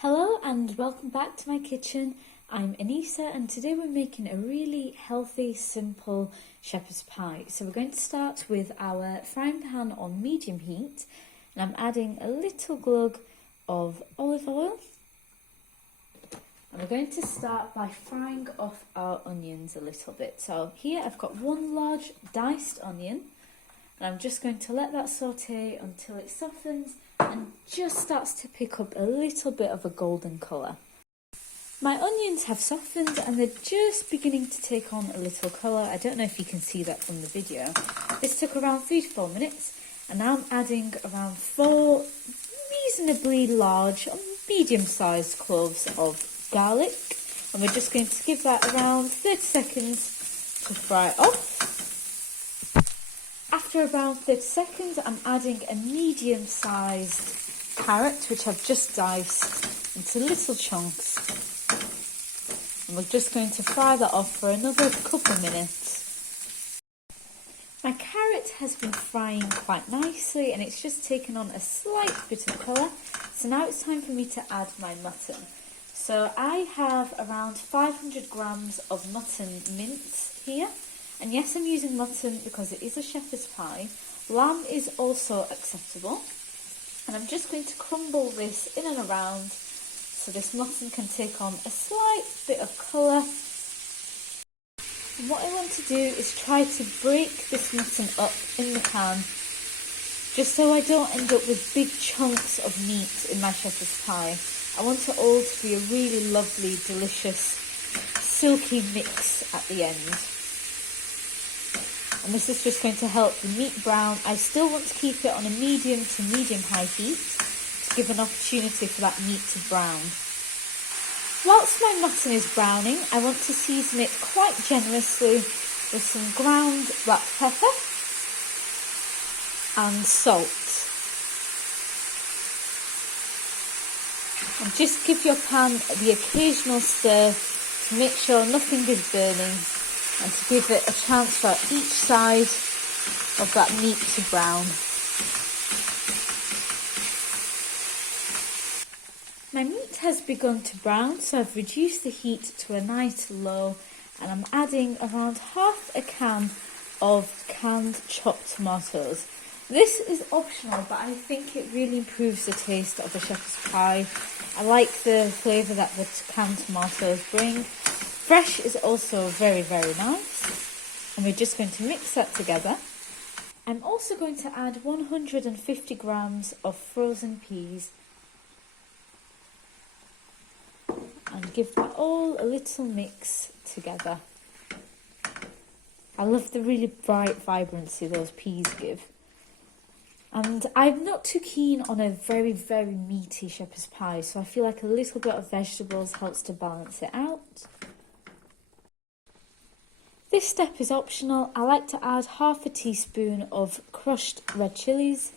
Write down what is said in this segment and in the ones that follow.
Hello and welcome back to my kitchen. I'm Anissa and today we're making a really healthy, simple shepherd's pie. So we're going to start with our frying pan on medium heat and I'm adding a little glug of olive oil. And we're going to start by frying off our onions a little bit. So here I've got one large diced onion and I'm just going to let that saute until it softens and just starts to pick up a little bit of a golden colour. My onions have softened and they're just beginning to take on a little colour. I don't know if you can see that from the video. This took around 3 to 4 minutes and now I'm adding around 4 reasonably large or medium-sized cloves of garlic and we're just going to give that around 30 seconds to fry off. After around 30 seconds, I'm adding a medium-sized carrot, which I've just diced into little chunks. And we're just going to fry that off for another couple of minutes. My carrot has been frying quite nicely and it's just taken on a slight bit of colour. So now it's time for me to add my mutton. So I have around 500 grams of mutton mince here. And yes, I'm using mutton because it is a shepherd's pie. Lamb is also acceptable. And I'm just going to crumble this in and around so this mutton can take on a slight bit of colour. And what I want to do is try to break this mutton up in the pan just so I don't end up with big chunks of meat in my shepherd's pie. I want it all to be a really lovely, delicious, silky mix at the end. And this is just going to help the meat brown. I still want to keep it on a medium to medium-high heat to give an opportunity for that meat to brown. Whilst my mutton is browning, I want to season it quite generously with some ground black pepper and salt. And just give your pan the occasional stir to make sure nothing is burning, and to give it a chance for each side of that meat to brown. My meat has begun to brown, so I've reduced the heat to a nice low and I'm adding around half a can of canned chopped tomatoes. This is optional, but I think it really improves the taste of a shepherd's pie. I like the flavour that the canned tomatoes bring. Fresh is also very, very nice. And we're just going to mix that together. I'm also going to add 150 grams of frozen peas. And give that all a little mix together. I love the really bright vibrancy those peas give. And I'm not too keen on a very, very meaty shepherd's pie, so I feel like a little bit of vegetables helps to balance it out. This step is optional. I like to add half a teaspoon of crushed red chillies,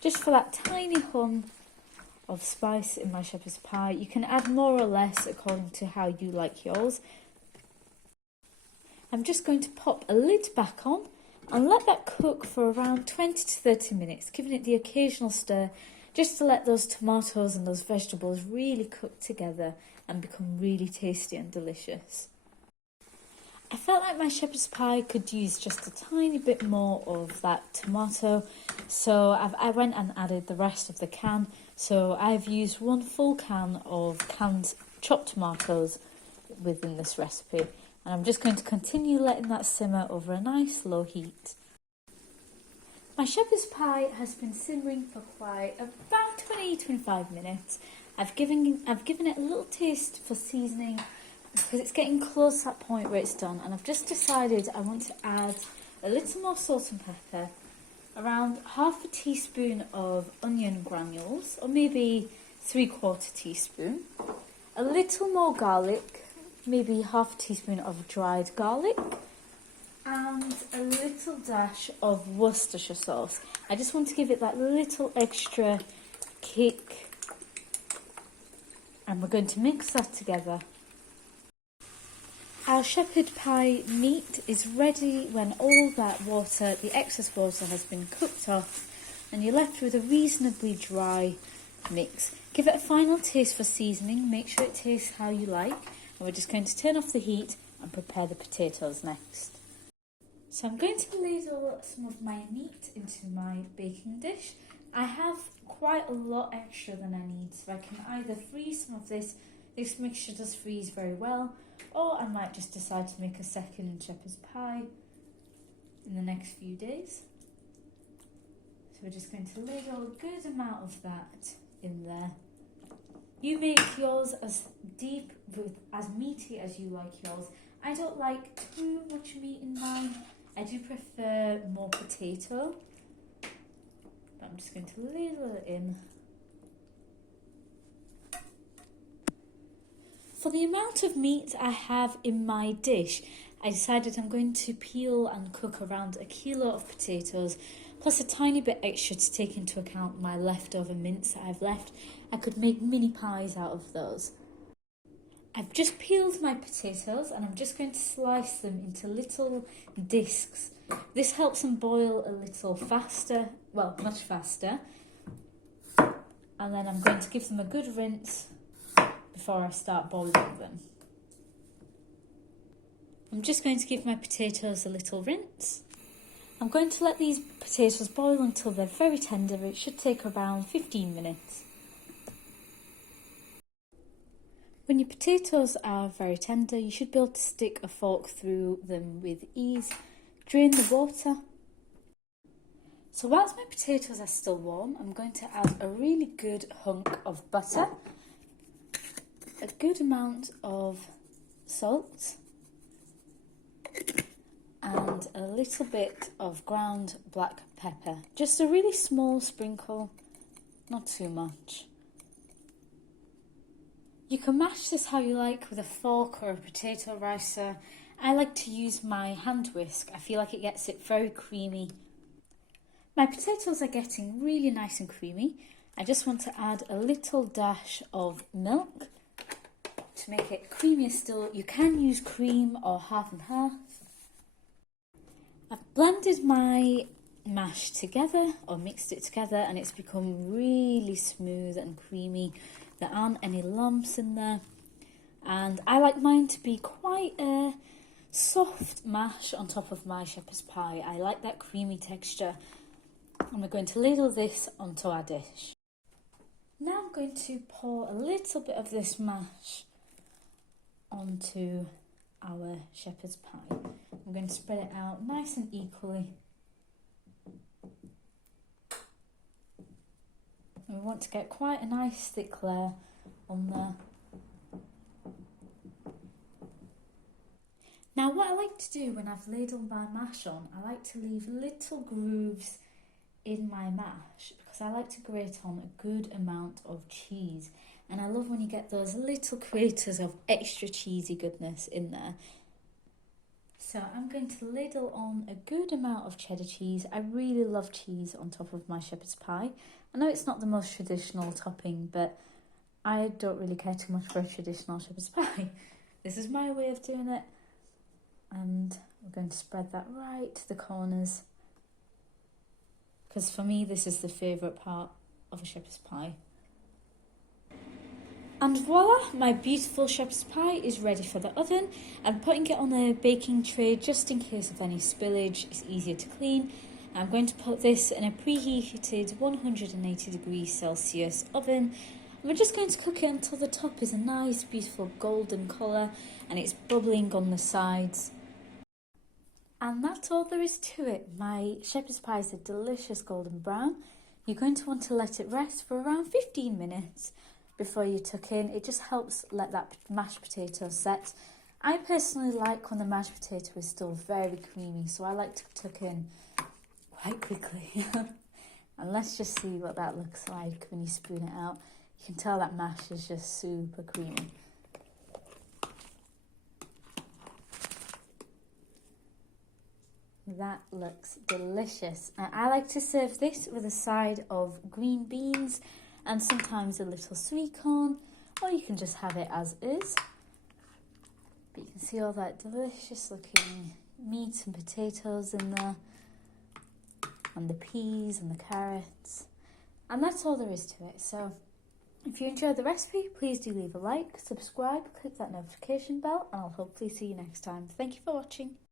just for that tiny hum of spice in my shepherd's pie. You can add more or less according to how you like yours. I'm just going to pop a lid back on and let that cook for around 20 to 30 minutes, giving it the occasional stir, just to let those tomatoes and those vegetables really cook together and become really tasty and delicious. I felt like my shepherd's pie could use just a tiny bit more of that tomato, so I went and added the rest of the can. So I've used 1 full can of canned chopped tomatoes within this recipe, and I'm just going to continue letting that simmer over a nice low heat. My shepherd's pie has been simmering for quite about 20-25 minutes. I've given it a little taste for seasoning, because it's getting close to that point where it's done, and I've just decided I want to add a little more salt and pepper, around half a teaspoon of onion granules, or maybe 3/4 teaspoon, a little more garlic, maybe half a teaspoon of dried garlic, and a little dash of Worcestershire sauce. I just want to give it that little extra kick, and we're going to mix that together. Our shepherd pie meat is ready when all that water, the excess water, has been cooked off and you're left with a reasonably dry mix. Give it a final taste for seasoning, make sure it tastes how you like, and we're just going to turn off the heat and prepare the potatoes next. So I'm going to ladle some of my meat into my baking dish. I have quite a lot extra than I need, so I can either freeze some of this. This mixture does freeze very well, or I might just decide to make a second shepherd's pie in the next few days. So we're just going to ladle a good amount of that in there. You make yours as deep, as meaty as you like yours. I don't like too much meat in mine. I do prefer more potato. But I'm just going to ladle it in. For the amount of meat I have in my dish, I decided I'm going to peel and cook around 1 kilo of potatoes, plus a tiny bit extra to take into account my leftover mince that I've left. I could make mini pies out of those. I've just peeled my potatoes and I'm just going to slice them into little discs. This helps them boil a little faster, well, much faster. And then I'm going to give them a good rinse before I start boiling them. I'm just going to give my potatoes a little rinse. I'm going to let these potatoes boil until they're very tender. It should take around 15 minutes. When your potatoes are very tender, you should be able to stick a fork through them with ease. Drain the water. So whilst my potatoes are still warm, I'm going to add a really good hunk of butter, a good amount of salt, and a little bit of ground black pepper. Just a really small sprinkle, not too much. You can mash this how you like with a fork or a potato ricer. I like to use my hand whisk. I feel like it gets it very creamy. My potatoes are getting really nice and creamy. I just want to add a little dash of milk to make it creamier still. You can use cream or half and half. I've blended my mash together or mixed it together and it's become really smooth and creamy. There aren't any lumps in there, and I like mine to be quite a soft mash on top of my shepherd's pie. I like that creamy texture, and we're going to ladle this onto our dish. Now I'm going to pour a little bit of this mash onto our shepherd's pie. I'm going to spread it out nice and equally. We want to get quite a nice thick layer on there. Now what I like to do when I've ladled my mash on, I like to leave little grooves in my mash because I like to grate on a good amount of cheese. And I love when you get those little craters of extra cheesy goodness in there. So I'm going to ladle on a good amount of cheddar cheese. I really love cheese on top of my shepherd's pie. I know it's not the most traditional topping, but I don't really care too much for a traditional shepherd's pie. This is my way of doing it. And we're going to spread that right to the corners. Because for me, this is the favourite part of a shepherd's pie. And voila, my beautiful shepherd's pie is ready for the oven. I'm putting it on a baking tray just in case of any spillage. It's easier to clean. I'm going to put this in a preheated 180 degrees Celsius oven. We're just going to cook it until the top is a nice, beautiful golden colour and it's bubbling on the sides. And that's all there is to it. My shepherd's pie is a delicious golden brown. You're going to want to let it rest for around 15 minutes before you tuck in. It just helps let that mashed potato set. I personally like when the mashed potato is still very creamy, so I like to tuck in quite quickly. And let's just see what that looks like when you spoon it out. You can tell that mash is just super creamy. That looks delicious. And I like to serve this with a side of green beans and sometimes a little sweet corn, or you can just have it as is. But you can see all that delicious looking meat and potatoes in there, and the peas and the carrots, and that's all there is to it. So If you enjoyed the recipe, please do leave a like, subscribe, click that notification bell, and I'll hopefully see you next time. Thank you for watching.